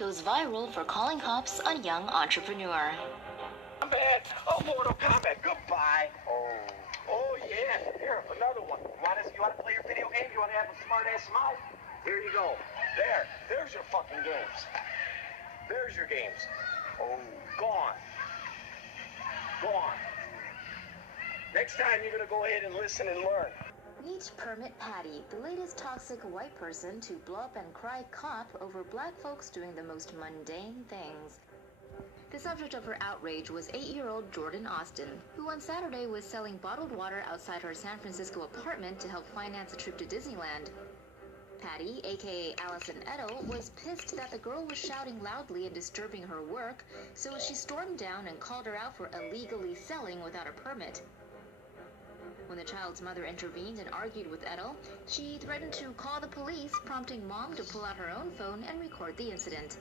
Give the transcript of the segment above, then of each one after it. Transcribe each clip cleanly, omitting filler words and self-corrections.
goes viral for calling cops on young entrepreneur. Combat! Oh, Mortal Kombat, goodbye! Oh yeah, here, another one. You want to play your video game? You want to have a smart-ass mouth? Here you go. There's your fucking games. There's your games. Oh, gone. Gone. Next time, you're going to go ahead and listen and learn. Meet Permit Patty, the latest toxic white person to blow up and cry cop over black folks doing the most mundane things. The subject of her outrage was 8-year-old Jordan Austin, who on Saturday was selling bottled water outside her San Francisco apartment to help finance a trip to Disneyland. Patty, aka Allison Edo, was pissed that the girl was shouting loudly and disturbing her work, so she stormed down and called her out for illegally selling without a permit. When the child's mother intervened and argued with Edo, she threatened to call the police, prompting Mom to pull out her own phone and record the incident.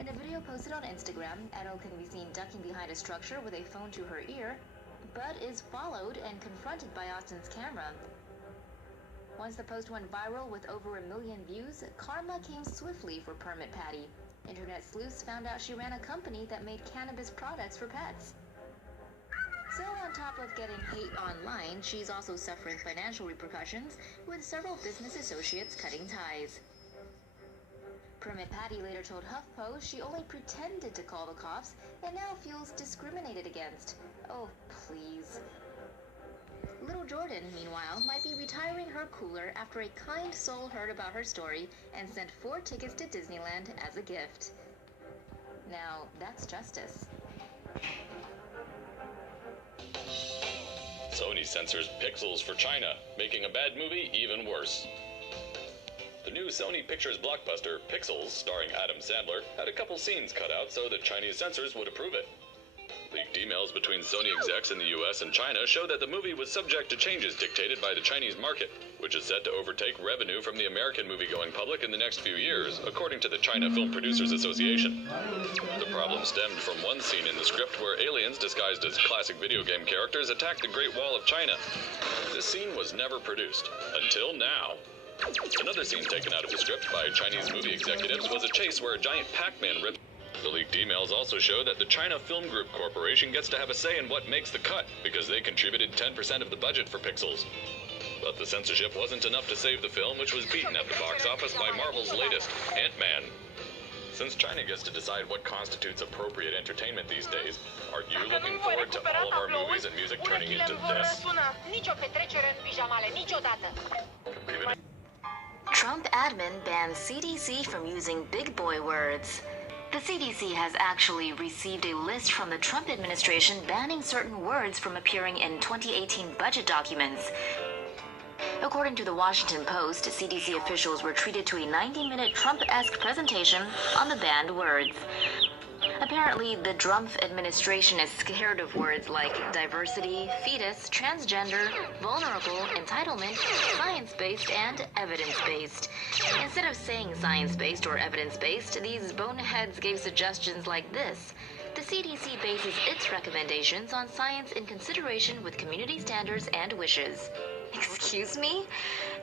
In a video posted on Instagram, Edo can be seen ducking behind a structure with a phone to her ear, but is followed and confronted by Austin's camera. Once the post went viral with over 1 million views, karma came swiftly for Permit Patty. Internet sleuths found out she ran a company that made cannabis products for pets. So on top of getting hate online, she's also suffering financial repercussions, with several business associates cutting ties. Permit Patty later told HuffPo she only pretended to call the cops and now feels discriminated against. Oh, please. Little Jordan, meanwhile, might be retiring her cooler after a kind soul heard about her story and sent 4 tickets to Disneyland as a gift. Now, that's justice. Sony censors Pixels for China, making a bad movie even worse. The new Sony Pictures blockbuster, Pixels, starring Adam Sandler, had a couple scenes cut out so that Chinese censors would approve it. Leaked emails between Sony execs in the US and China show that the movie was subject to changes dictated by the Chinese market, which is set to overtake revenue from the American movie-going public in the next few years, according to the China Film Producers Association. The problem stemmed from one scene in the script where aliens disguised as classic video game characters attacked the Great Wall of China. This scene was never produced, until now. Another scene taken out of the script by Chinese movie executives was a chase where a giant Pac-Man ripped. The leaked emails also show that the China Film Group Corporation gets to have a say in what makes the cut, because they contributed 10% of the budget for Pixels. But the censorship wasn't enough to save the film, which was beaten at the box office by Marvel's latest, Ant-Man. Since China gets to decide what constitutes appropriate entertainment these days, are you looking forward to all of our movies and music turning into this? Trump admin bans CDC from using big boy words. The CDC has actually received a list from the Trump administration banning certain words from appearing in 2018 budget documents. According to the Washington Post, CDC officials were treated to a 90-minute Trump-esque presentation on the banned words. Apparently, the Trump administration is scared of words like diversity, fetus, transgender, vulnerable, entitlement, science-based, and evidence-based. Instead of saying science-based or evidence-based, these boneheads gave suggestions like this. The CDC bases its recommendations on science in consideration with community standards and wishes. Excuse me?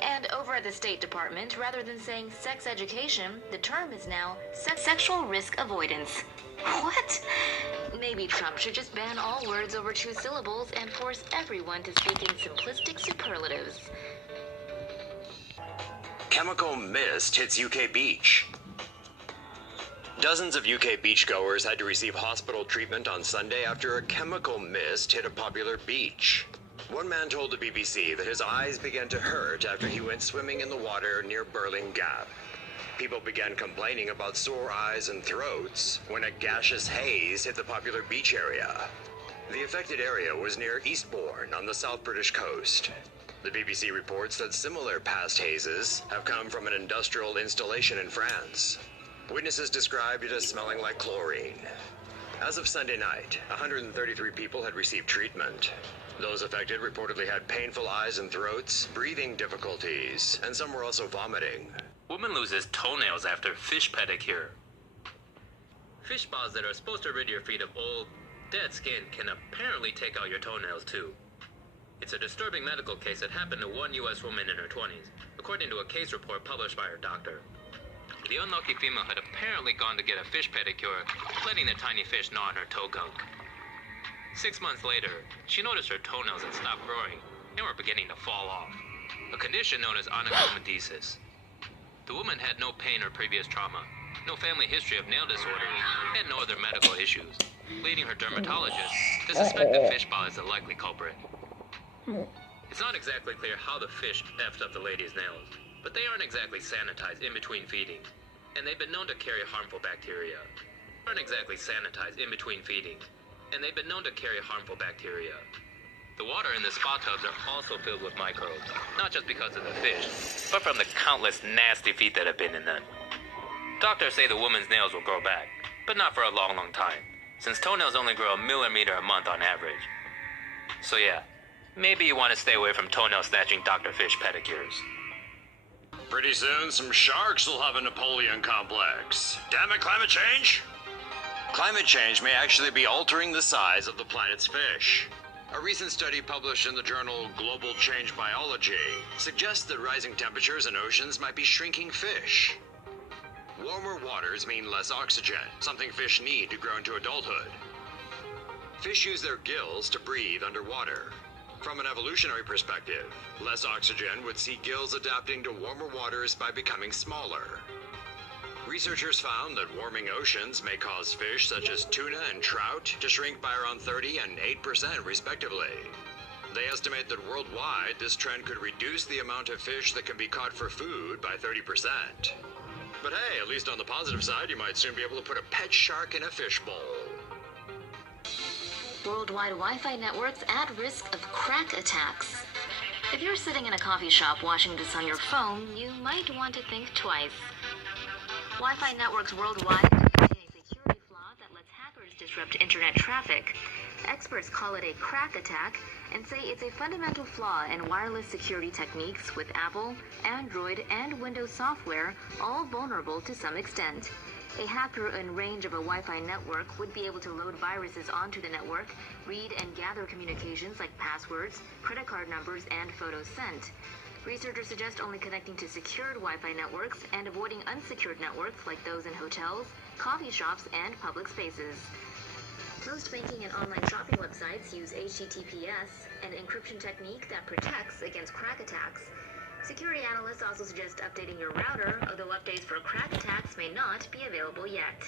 And over at the State Department, rather than saying sex education, the term is now sexual risk avoidance. What? Maybe Trump should just ban all words over 2 syllables and force everyone to speak in simplistic superlatives. Chemical mist hits UK beach. Dozens of UK beachgoers had to receive hospital treatment on Sunday after a chemical mist hit a popular beach. One man told the BBC that his eyes began to hurt after he went swimming in the water near Burling Gap. People began complaining about sore eyes and throats when a gaseous haze hit the popular beach area. The affected area was near Eastbourne on the South British coast. The BBC reports that similar past hazes have come from an industrial installation in France. Witnesses described it as smelling like chlorine. As of Sunday night, 133 people had received treatment. Those affected reportedly had painful eyes and throats, breathing difficulties, and some were also vomiting. Woman loses toenails after fish pedicure. Fish balls that are supposed to rid your feet of old, dead skin can apparently take out your toenails too. It's a disturbing medical case that happened to one U.S. woman in her 20s, according to a case report published by her doctor. the unlucky female had apparently gone to get a fish pedicure, letting the tiny fish gnaw on her toe gunk. 6 months later, she noticed her toenails had stopped growing and were beginning to fall off, a condition known as onychomadesis. The woman had no pain or previous trauma, no family history of nail disorders, and no other medical issues, leading her dermatologist to suspect the fish ball as the likely culprit. It's not exactly clear how the fish effed up the lady's nails, but they aren't exactly sanitized in between feeding, and they've been known to carry harmful bacteria. The water in the spa tubs are also filled with microbes, not just because of the fish, but from the countless nasty feet that have been in them. Doctors say the woman's nails will grow back, but not for a long, long time, since toenails only grow a millimeter a month on average. So yeah, maybe you want to stay away from toenail snatching Dr. Fish pedicures. Pretty soon, some sharks will have a Napoleon complex. Damn it, climate change! Climate change may actually be altering the size of the planet's fish. A recent study published in the journal Global Change Biology suggests that rising temperatures in oceans might be shrinking fish. Warmer waters mean less oxygen, something fish need to grow into adulthood. Fish use their gills to breathe underwater. From an evolutionary perspective, less oxygen would see gills adapting to warmer waters by becoming smaller. Researchers found that warming oceans may cause fish such as tuna and trout to shrink by around 30 and 8% respectively. They estimate that worldwide, this trend could reduce the amount of fish that can be caught for food by 30%. But hey, at least on the positive side, you might soon be able to put a pet shark in a fish bowl. Worldwide Wi-Fi networks at risk of crack attacks. If you're sitting in a coffee shop watching this on your phone, you might want to think twice. Wi-Fi networks worldwide contain a security flaw that lets hackers disrupt internet traffic. Experts call it a crack attack and say it's a fundamental flaw in wireless security techniques, with Apple, Android, and Windows software all vulnerable to some extent. A hacker in range of a Wi-Fi network would be able to load viruses onto the network, read and gather communications like passwords, credit card numbers, and photos sent. Researchers suggest only connecting to secured Wi-Fi networks and avoiding unsecured networks like those in hotels, coffee shops, and public spaces. Most banking and online shopping websites use HTTPS, an encryption technique that protects against crack attacks. Security analysts also suggest updating your router, although updates for crack attacks may not be available yet.